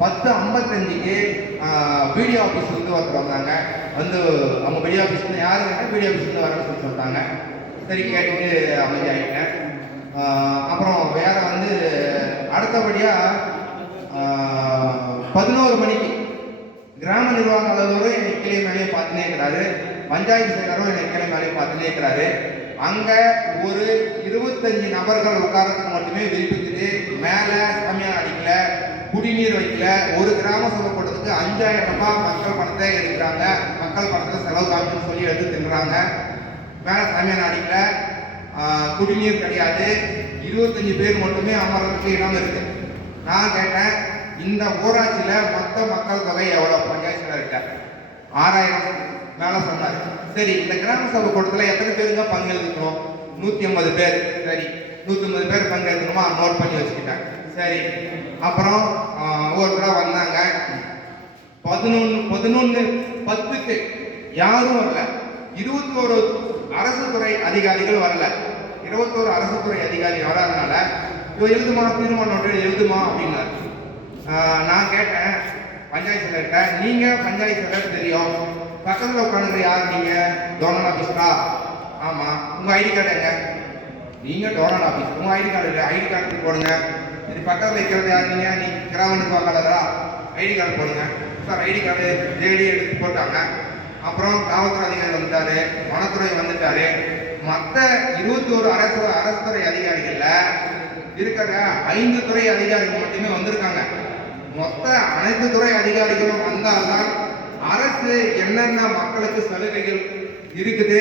பத்து ஐம்பத்தஞ்சுக்கு பிடிஓ ஆஃபீஸ்லேருந்து ஒருத்தர் வந்தாங்க. வந்து அவங்க பிடிஓ ஆஃபீஸ்லேருந்து கேட்டால் பிடிஓ ஆஃபீஸ்லேருந்து வரேன்னு சொல்லி சொல்லிட்டாங்க. சரி கேட்டுட்டு அமைதியாகிட்டேன் அப்புறம் வேற வந்து அடுத்தபடியாக பதினோரு மணிக்கு கிராம நிர்வாக அலுவலரும் என்னை கிளை மேலேயே பார்த்துனே இருக்கிறாரு. பஞ்சாயத்து செயலரும் என்னை கிளை மேலேயே பார்த்துனே இருக்கிறாரு. அங்கே ஒரு இருபத்தஞ்சு நபர்கள் உட்காரத்துக்கு மட்டுமே விரிப்பிக்குது மேலே சமையல் அடிக்கல. குடிநீர் வைக்கல. ஒரு கிராம சபை கூட்டத்துக்கு அஞ்சாயிரம் ரூபாய் மக்கள் பணத்தை எடுக்கிறாங்க. மக்கள் பணத்தை செலவு காமிச்சுன்னு சொல்லி எடுத்து தின்றாங்க வேற சமையல் அடிக்கல. குடிநீர் கிடையாது. இருபத்தஞ்சு பேர் மட்டுமே அமர்றதுக்கு இடம் இருக்கு. நான் கேட்டேன் இந்த ஊராட்சியில மொத்த மக்கள் தொகை எவ்வளவு? பஞ்சாயத்தில் இருக்க ஆறாயிரம் மேல சொன்னார். சரி இந்த கிராம சபை கூட்டத்தில் எத்தனை பேருங்க பங்கெடுத்துக்கணும் நூற்றி ஐம்பது பேர். சரி. நூற்றம்பது ஐம்பது பேர் பங்கெடுக்கணுமா நோட் பண்ணி வச்சுக்கிட்டேன் சரி. அப்புறம் ஒவ்வொருத்தராக வந்தாங்க. பதினொன்று பதினொன்று பத்துக்கு யாரும் வரல. இருபத்தோரு அரசு துறை அதிகாரிகள் வரல. இருபத்தோரு அரசு துறை அதிகாரி வராதனால இவன் எழுதுமா தீர்மானம் ஒன்று எழுதுமா அப்படின்னாரு. நான் கேட்டேன் பஞ்சாயத்து செலர்கிட்ட நீங்கள் பஞ்சாயத்து செலர் தெரியும். பக்கத்தில் உட்காந்துக்கிற யார் நீங்கள் டோனல் ஆபீஸ்ரா ஆமாம் உங்கள் ஐடி கார்டு எங்க? நீங்கள் டோனல் ஆஃபீஸ் உங்கள் ஐடி கார்டு இல்லை ஐடி கார்டு போடுங்க. இது பக்கத்தில் வைக்கிறது? யார் நீ கிராம நிர்வாகாளரா ஐடி கார்டு போடுங்க. சார் ஐடி கார்டு தேடி எடுத்து போட்டாங்க. அப்புறம் காவல்துறை அதிகாரி வந்துட்டாரு. வனத்துறை வந்துட்டாரு. மற்ற இருபத்தி ஒரு அரசு அரசு துறை அதிகாரிகளில் இருக்கிற ஐந்து துறை அதிகாரிகள் மட்டுமே வந்திருக்காங்க. மொத்த அனைத்து துறை அதிகாரிகளும் வந்தால்தான் அரசு என்னென்ன மக்களுக்கு சலுகைகள் இருக்குது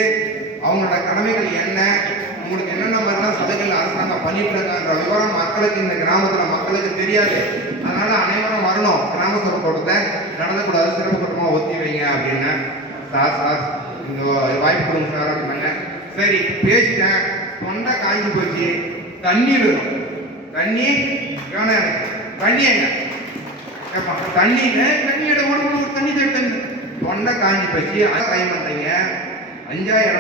அவங்களோட கடமைகள் என்ன உங்களுக்கு என்னென்ன மாதிரிலாம் சலுகைகள் அரசாங்கம் பண்ணிட்டு இருக்கான்ற விவரம் மக்களுக்கு இந்த கிராமத்தில் மக்களுக்கு தெரியாது. அதனால அனைவரும் வரணும். கிராம சபை கூட்டத்தை நடந்தக்கூடாது சிறப்பு கூட்டமாக ஒத்தி வைங்க அப்படின்னு. சார் சார் இந்த வாய்ப்பு கொடுங்க சார் அப்படின்னாங்க. சரி பேசிட்டேன். தொண்டை காஞ்சி போச்சு. தண்ணி வேணும் தண்ணி வேணாம் எனக்கு. தண்ணி எங்க? கேட்பான் தண்ணி தண்ணியோட உடம்புல ஒரு தண்ணி தட்டு தொண்டை காஞ்சி போச்சு. அதை ட்ரை பண்ணுறீங்க அஞ்சாயிரம்